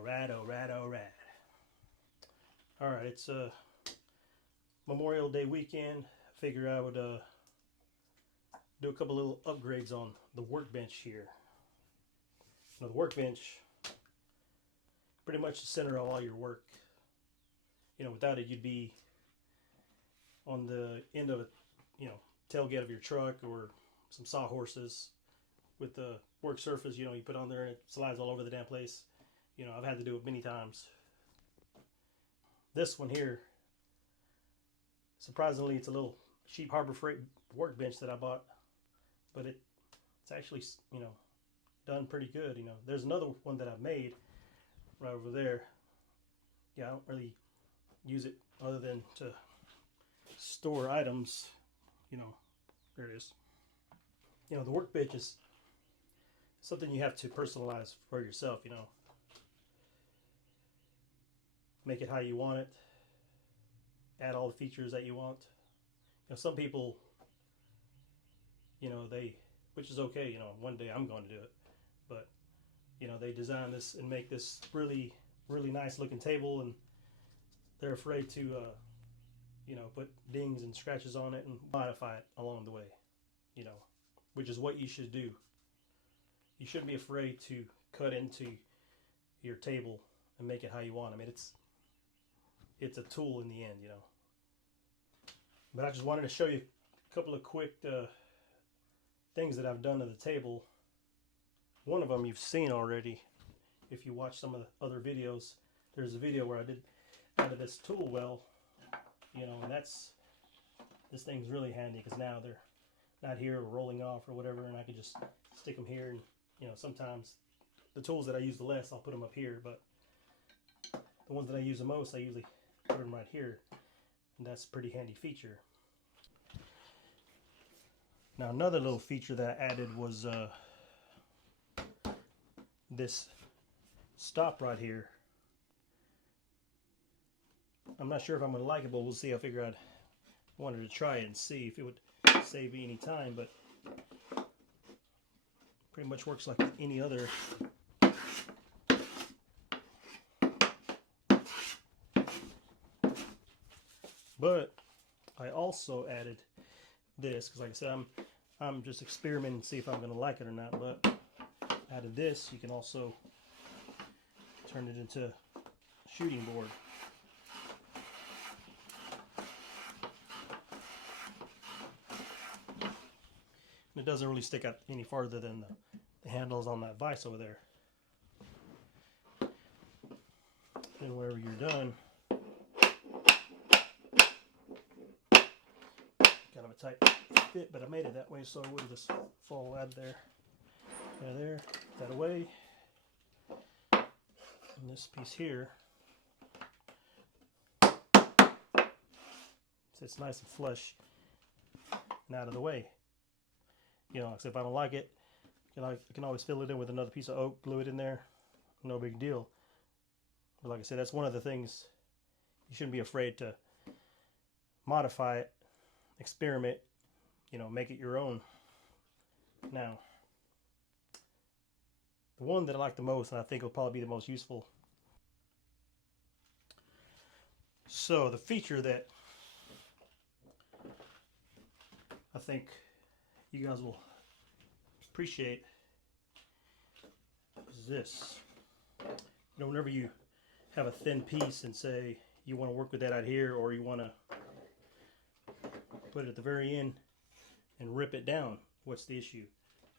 Alright, alright, alright. Alright, it's Memorial Day weekend. I figure I would do a couple little upgrades on the workbench here. Now the workbench, pretty much the center of all your work. You know, without it you'd be on the end of a, tailgate of your truck or some sawhorses with the work surface, you put on there and it slides all over the damn place. I've had to do it many times. This one here, surprisingly, it's a little cheap Harbor Freight workbench that I bought, but it's actually, done pretty good. There's another one that I've made right over there. Yeah, I don't really use it other than to store items. There it is. The workbench is something you have to personalize for yourself. Make it how you want it. Add all the features that you want. Some people, which is okay. One day I'm going to do it, but they design this and make this really, really nice looking table, and they're afraid to, put dings and scratches on it and modify it along the way. Which is what you should do. You shouldn't be afraid to cut into your table and make it how you want. I mean, it's a tool in the end, But I just wanted to show you a couple of quick things that I've done to the table. One of them you've seen already if you watch some of the other videos. There's a video where I did out of this tool well, and this thing's really handy because now they're not here or rolling off or whatever, and I can just stick them here. And sometimes the tools that I use the less, I'll put them up here, but the ones that I use the most, I usually put them right here, and that's a pretty handy feature. Now another little feature that I added was this stop right here. I'm not sure if I'm going to like it, but we'll see. I figure I wanted to try it and see if it would save me any time, but pretty much works like any other. But I also added this because, like I said, I'm just experimenting to see if I'm going to like it or not. But added this. You can also turn it into a shooting board. And it doesn't really stick out any farther than the handles on that vise over there. Then whenever you're done, kind of a tight fit, but I made it that way so it wouldn't just fall out of there. There, put that away. And this piece here sits nice and flush and out of the way. Except if I don't like it, I can always fill it in with another piece of oak, glue it in there, no big deal. But like I said, that's one of the things you shouldn't be afraid to modify it, experiment, make it your own. Now, the one that I like the most, and I think will probably be the most useful. So the feature that I think you guys will appreciate is this. Whenever you have a thin piece and say you want to work with that out here, or you want to put it at the very end and rip it down, what's the issue?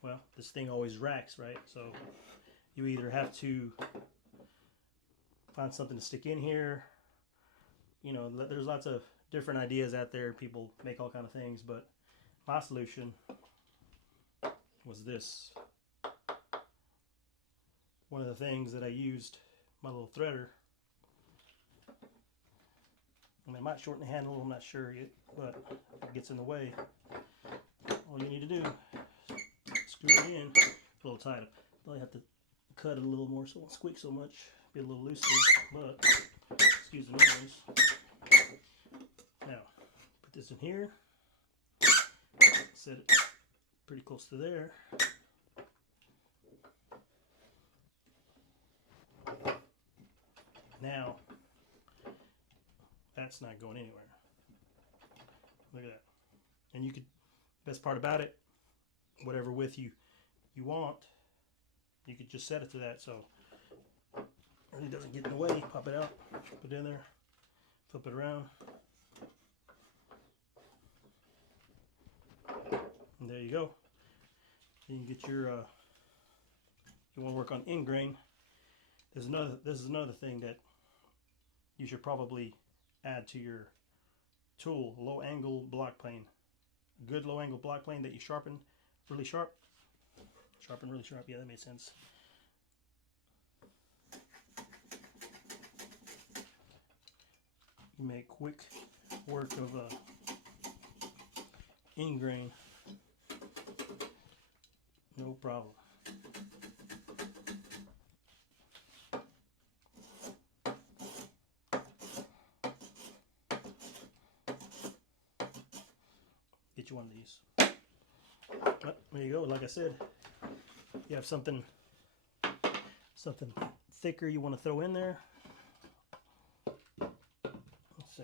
Well, this thing always racks, right? So you either have to find something to stick in here. There's lots of different ideas out there. People make all kind of things, but my solution was this. One of the things that I used, my little threader. I mean, it might shorten the handle, I'm not sure yet, but if it gets in the way, all you need to do is screw it in. A little tighter. Probably have to cut it a little more so it won't squeak so much. Be a little looser, but excuse the noise. Now, put this in here. Set it pretty close to there. Now that's not going anywhere. Look at that. And you could, best part about it, whatever width you want, you could just set it to that so it really doesn't get in the way. Pop it out, put it in there, flip it around, and there you go. You can get your you want to work on end grain. This is another thing that you should probably add to your tool. A low angle block plane. A good low angle block plane that you sharpen really sharp. Sharpen really sharp. Yeah, that makes sense. You make quick work of end grain. No problem. Get you one of these. But there you go. Like I said, you have something thicker you want to throw in there. Let's see.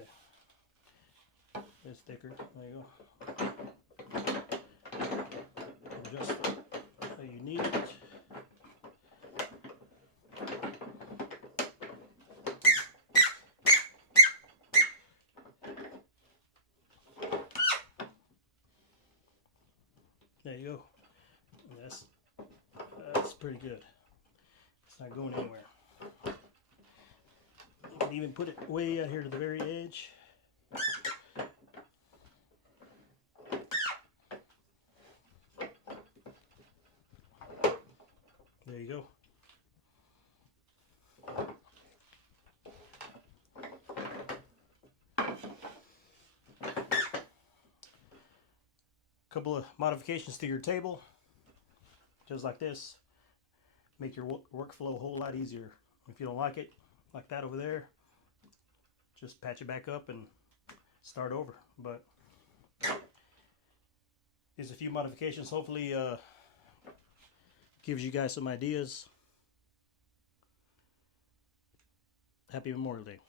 It's thicker. There you go. Just how you need it. There you go. That's pretty good. It's not going anywhere. You can even put it way out here to the very edge. There you go. Couple of modifications to your table, just like this. Make your workflow a whole lot easier. If you don't like it, like that over there, just patch it back up and start over. But here's a few modifications. Hopefully gives you guys some ideas. Happy Memorial Day.